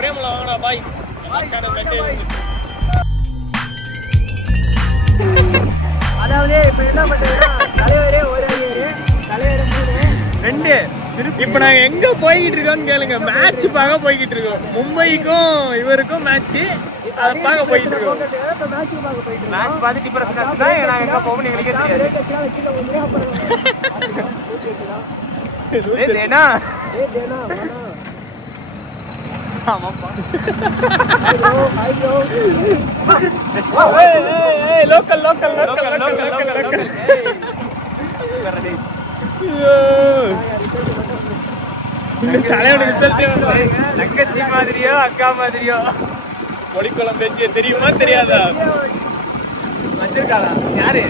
பிரேம்ல வாங்கடா boys. Channel message. அதாவது இப்ப என்ன பண்றீங்கன்னா தலைவரே ஒரு தலைவரே 3 இப்ப நாங்க எங்க போய்கிட்டு இருக்கோம்னு கேளுங்க. மேட்ச் பார்க்க போய்கிட்டு இருக்கோம். மும்பைக்கும் இவருக்கும் மேட்ச். அத பார்க்க போயிட்டு இருக்கோம். இப்ப மேட்ச் பார்க்க போயிட்டு இருக்கோம். மேட்ச் பார்த்து டிப்ரஷன் ஆச்சுனா நாங்க எங்க போவோம்னு எங்களுக்கே தெரியாது. தேனா வேணா. ஆமாப்பா. Hi bro. ஏய் லோக்கல். தங்கச்சி மாதிரியோ அக்கா மாதிரியோ பொலிக்குளம் வெஜ்ஜி தெரியுமா தெரியாதா? வச்சிருக்காளா யாரு?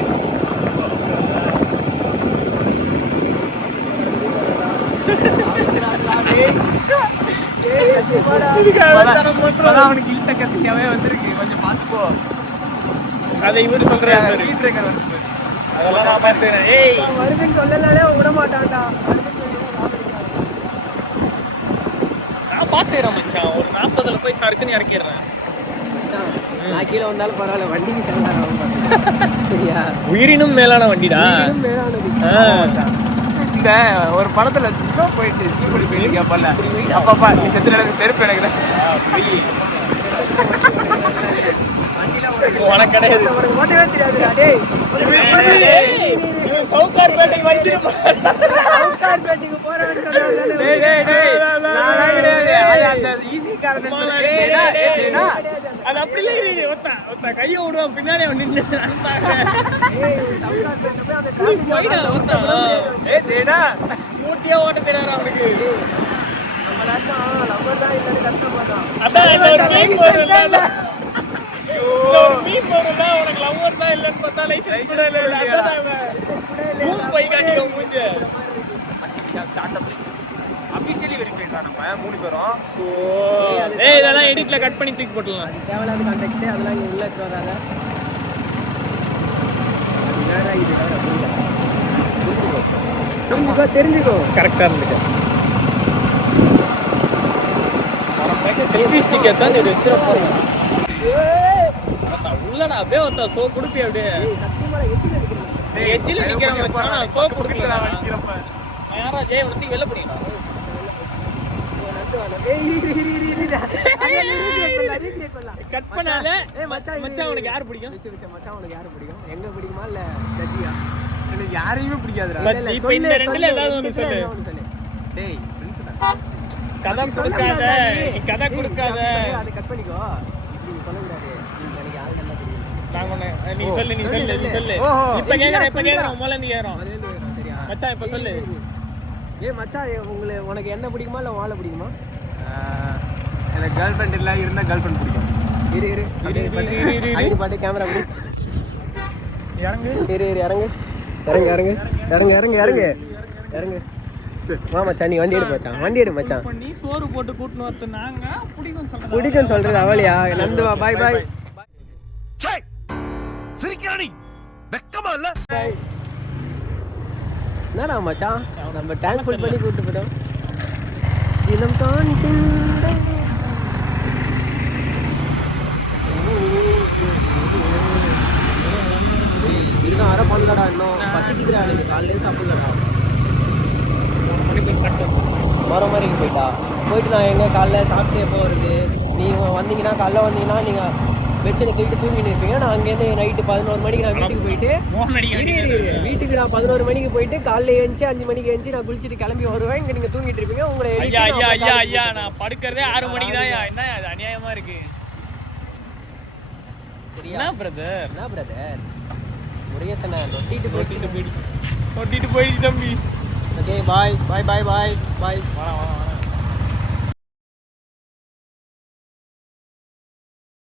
அவனுக்கு இல்ட்ட கசிக்காவே வந்திருக்கு. கொஞ்சம் பார்த்துக்கோ. அதை இவரு சொல்றாரு. அதெல்லாம் நான் பார்த்துக்கிறேன். ஏய் வருதுன்னு சொல்லலாலே விட மாட்டான்டா. நான் பார்த்துக்கிறேன் மச்சான். ஒரு 40ல போய் சறுக்குன்னு இறக்கிடுறேன். நான் கீழே வந்தாலும் பரவாயில்ல, வண்டிக்கு சரியா? உயிரினும் மேலான வண்டிடா. இந்த ஒரு படத்துல போயிட்டு போயிருக்கேன். அப்பப்பா நீ செத்து எனக்கு செருப்பு எனக்கு உனக்கு கிடையாது. ஓட்டவே தெரியாது. சவுகார்பேட்டைக்கு வச்சிருப்பேன். சவுகார்பேட்டைக்கு போறேன்னு அது அப்படி இல்லை. ஒத்த கையை விடுவான் பின்னாடி நின்று ஸ்கூட்டியா ஓட்ட தெரியாது அவனுக்கு. உனக்கு லவ்வர் தான் இல்லன்னு பார்த்தா லைசன்ஸ் கூட அபிஷியலி வெரிஃபைட் தான் நம்ம 3 பேரும். ஏய் இதெல்லாம் எடிட்ல கட் பண்ணி தூக்கி போடலாம். தேவையில்லாத கான்டெக்ஸ்ட் அதெல்லாம் இங்க உள்ள இருக்கறதால அது வேற இது வேற தெரிஞ்சுக்கோ கரெக்ட்டா இருந்துக்க. செல்ஃபி ஸ்டிக்கர் தான் இது வெச்சிர போறேன். உள்ளடா அப்படியே வந்தா சோ குடுப்பி அப்படியே. சத்தியமா எஜ்ஜில நிக்கிற மச்சான் சோ குடுக்குறடா வலிக்கிறப்ப. யாரா ஜெய் உனக்கு வெல்ல போறீங்க. கட் பண்ணால மச்சான் உனக்கு யார் பிடிக்கும்? மச்சான் உனக்கு யார் பிடிக்கும்? எங்க பிடிக்குமா இல்ல ஜட்ஜியா? எனக்கு யாரையுமே பிடிக்காதுடா. இப்ப இந்த ரெண்டுல ஏதாவது ஒன்னு சொல்லு. டேய் கதை கொடுக்காத. கதை கொடுக்காத. அது கட் பண்ணிக்கோ. இப்படி சொல்ல கூடாது. எனக்கு யாரை நல்லா பிடிக்கும்? நான் நீ சொல்லு. இப்ப கேக்குறேன் முதல்ல இருந்து கேக்குறோம். சரியா மச்சான் இப்ப சொல்லு. ஏய் மச்சான் உனக்கு என்ன பிடிக்குமா இல்ல வாழ பிடிக்குமா? எனக்கு கேர்ள் ஃப்ரெண்ட் இல்ல, இருந்தா கேர்ள் ஃப்ரெண்ட் பிடிக்கும். இரு ஐடி பாட்டு கேமரா போடு. இறங்கு வா மச்சான், நீ வண்டி எடு மச்சான். நீ சோறு போட்டு கூட்டினு வரது நாங்க பிடிக்கும் சொல்றது அவளையா? நந்து வா. பாய் சிரிக்கிறானி வெக்கமா இல்ல? என்னடா மச்சான் நம்ம டேங்க் ஃபுல் பண்ணி கூட்டு போறோம். தினம் தான் இதுதான் வர பண்ணலடா. இன்னும் பசிக்குதுடா எனக்கு. காலையிலே சாப்பிடலடா. மரம் மாதிரிக்கு போயிட்டு நான் எங்க காலைல சாப்பிட்டு எப்போ வருது? நீங்க வந்தீங்கன்னா காலைல வந்தீங்கன்னா நீங்க பெட்ஷீட்டை தூக்கிட்டு தூங்கிட்டு இருப்பீங்க. நான் அங்கேருந்து நைட்டு 11 மணிக்கு நான் வீட்டுக்கு போயிட்டு வீட்டுக்கு நான் 11 மணிக்கு போயிட்டு காலைல எழுந்துச்சு 5 மணிக்கு எழுந்துச்சு நான் குளிச்சுட்டு கிளம்பி வருவேன். இங்க நீங்க தூங்கிட்டு இருப்பீங்க. உங்களை ஐயா நான் படுக்கிறதே 6 மணிக்கு தான். என்ன அது அநியாயமா இருக்கு. என்ன பிரதர் முருகேசனை நொட்டிட்டு போயிடுச்சு தம்பி. Okay bye.